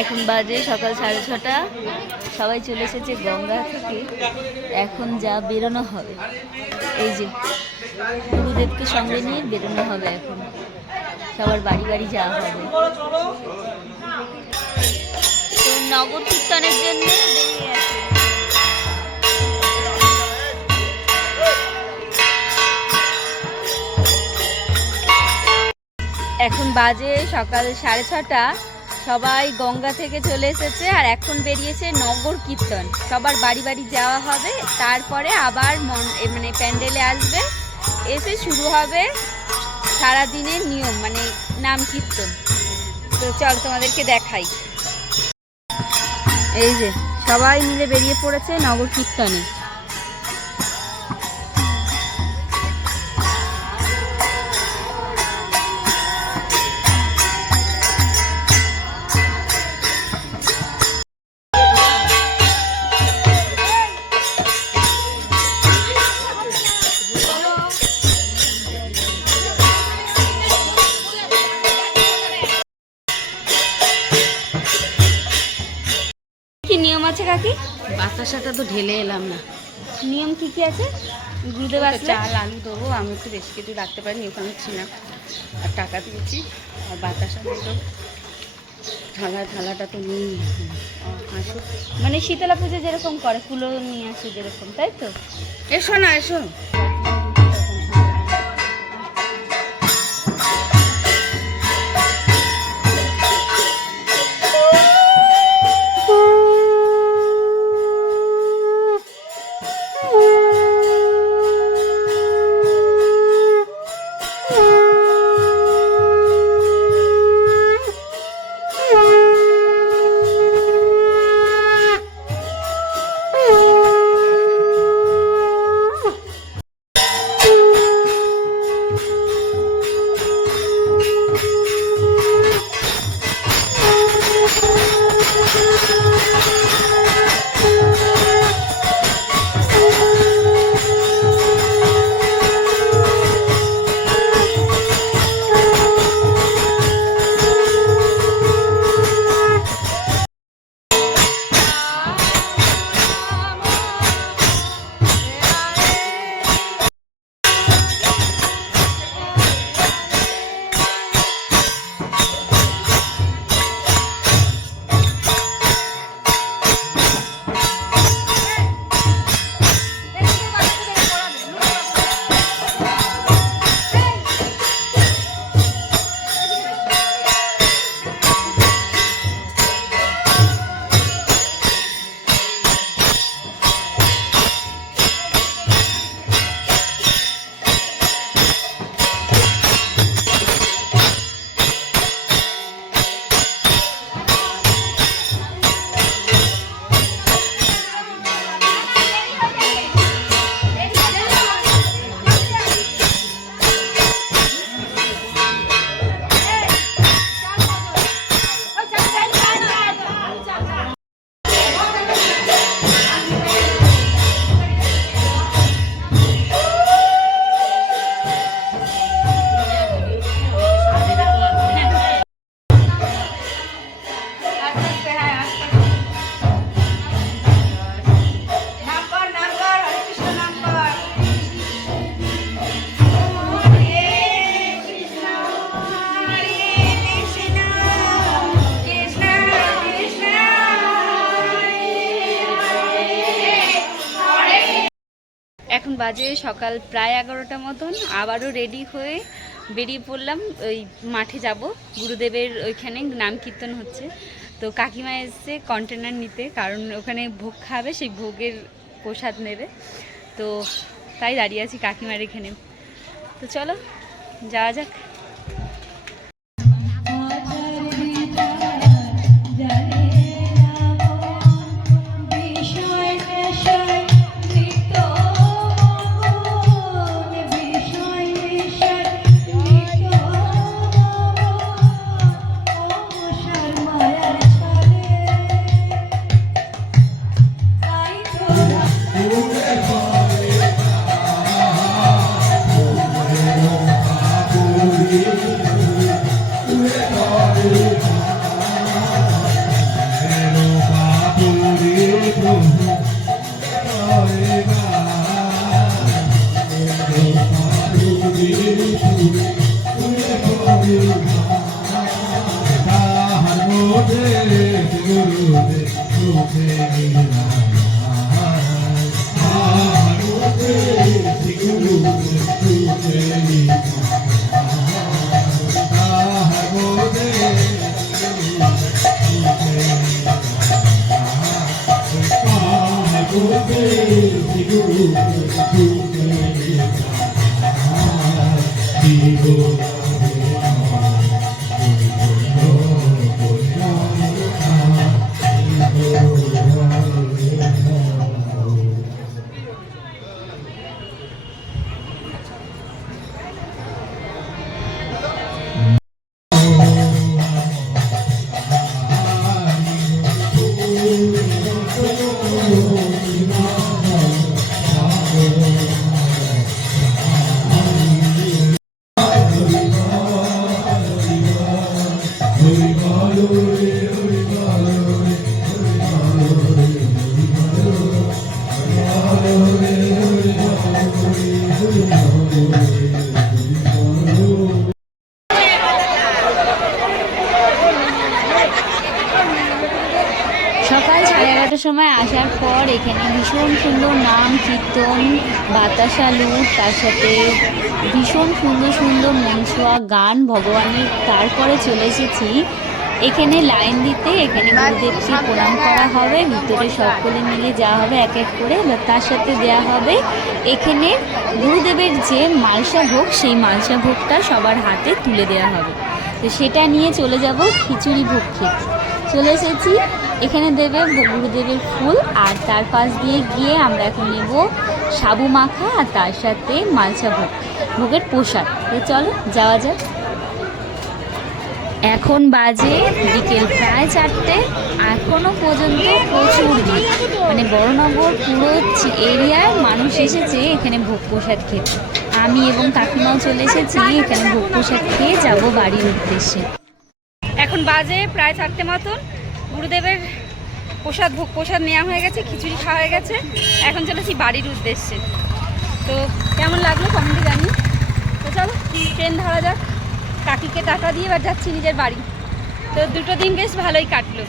এখন বাজে সকাল 6:30। সবাই চলে এসেছে গঙ্গা থেকে। এখন যা বেরোনো হবে, এই যে গুরুদেবকে সঙ্গে নিয়ে বেরোনো হবে। এখন সবার বাড়ি বাড়ি যাওয়া হবে। তো নগর কীর্তনের জন্য বেরিয়ে আছে। এখন বাজে সকাল 6:30। সবাই গঙ্গা থেকে চলে এসেছে আর এখন বেরিয়েছে নগর কীর্তন। সবার বাড়ি বাড়ি যাওয়া হবে, তারপরে আবার মানে প্যান্ডেলে আসবে, এসে শুরু হবে সারাদিনের নিয়ম, মানে নাম কীর্তন। তো চল তোমাদেরকে দেখাই। এই যে সবাই মিলে বেরিয়ে পড়েছে নগর কীর্তনে। কি নিয়ম আছে কাকি? বাতাসাটা তো ঢেলে এলাম না। নিয়ম কি কি আছে? গুরুদেব আসলে চাল আলু দেবো, আমি একটু বেশি কিছু রাখতে পারিনি, ওখানে ছিলাম আর টাকা দিয়েছি। আর বাতাসা দেবো, থালাটা তো নিই আসো। মানে শীতলা পুজো যেরকম করে, ফুলও নিয়ে আসে যেরকম, তাই তো? এসো না, এসো। এখন বাজে সকাল প্রায় 11টা মতন। আবারও রেডি হয়ে বেরিয়ে পড়লাম। ওই মাঠে যাব, গুরুদেবের ওইখানে নাম কীর্তন হচ্ছে। তো কাকিমা এসছে কন্টেনার নিতে, কারণ ওখানে ভোগ খাবে, সেই ভোগের প্রসাদ নেবে। তো তাই দাঁড়িয়ে আছি কাকিমার এখানে। তো চলো যাওয়া যাক। সকাল 11:30টার সময় আসার পর এখানে ভীষণ সুন্দর নাম কীর্তন, বাতাসা লুট, তার সাথে ভীষণ সুন্দর সুন্দর মন ছোঁয়া গান ভগবানের। তারপরে চলে এসেছি এখানে লাইন দিতে। এখানে গুরুদেবকে প্রণাম করা হবে, ভিতরে সকলে মিলে যাওয়া হবে এক এক করে। তার সাথে দেয়া হবে এখানে গুরুদেবের যে মালসা ভোগ, সেই মালসা ভোগটা সবার হাতে তুলে দেওয়া হবে। তো সেটা নিয়ে চলে যাব খিচুড়ি ভোগ খেতে। চলে এসেছি, এখানে দেবে গুরুদেবের ফুল, আর তার পাশ দিয়ে গিয়ে আমরা এখন নেব সাবু মাখা আর তার সাথে মালসা ভোগ, ভোগের প্রসাদ। তো চলো যাওয়া যাক। এখন বাজে বিকেল প্রায় 4টে, এখনও পর্যন্ত প্রচুর ভিড়। মানে বড়নগর পুরো এরিয়ার মানুষ এসেছে এখানে ভোগ প্রসাদ খেতে। আমি এবং কাকিমাও চলে এসেছি এখানে ভোগ প্রসাদ খেয়ে যাব বাড়ির উদ্দেশ্যে। এখন বাজে প্রায় 4টে মতন। গুরুদেবের প্রসাদ ভোগ প্রসাদ নেওয়া হয়ে গেছে, খিচুড়ি খাওয়া হয়ে গেছে। এখন চলেছি বাড়ির উদ্দেশ্যে। তো কেমন লাগলো কমেন্টে জানি। তো চলো ট্রেন ধরা যাক। কাকিকে টাকা দিয়ে এবার যাচ্ছি নিজের বাড়ি। তো দুটো দিন বেশ ভালোই কাটলো।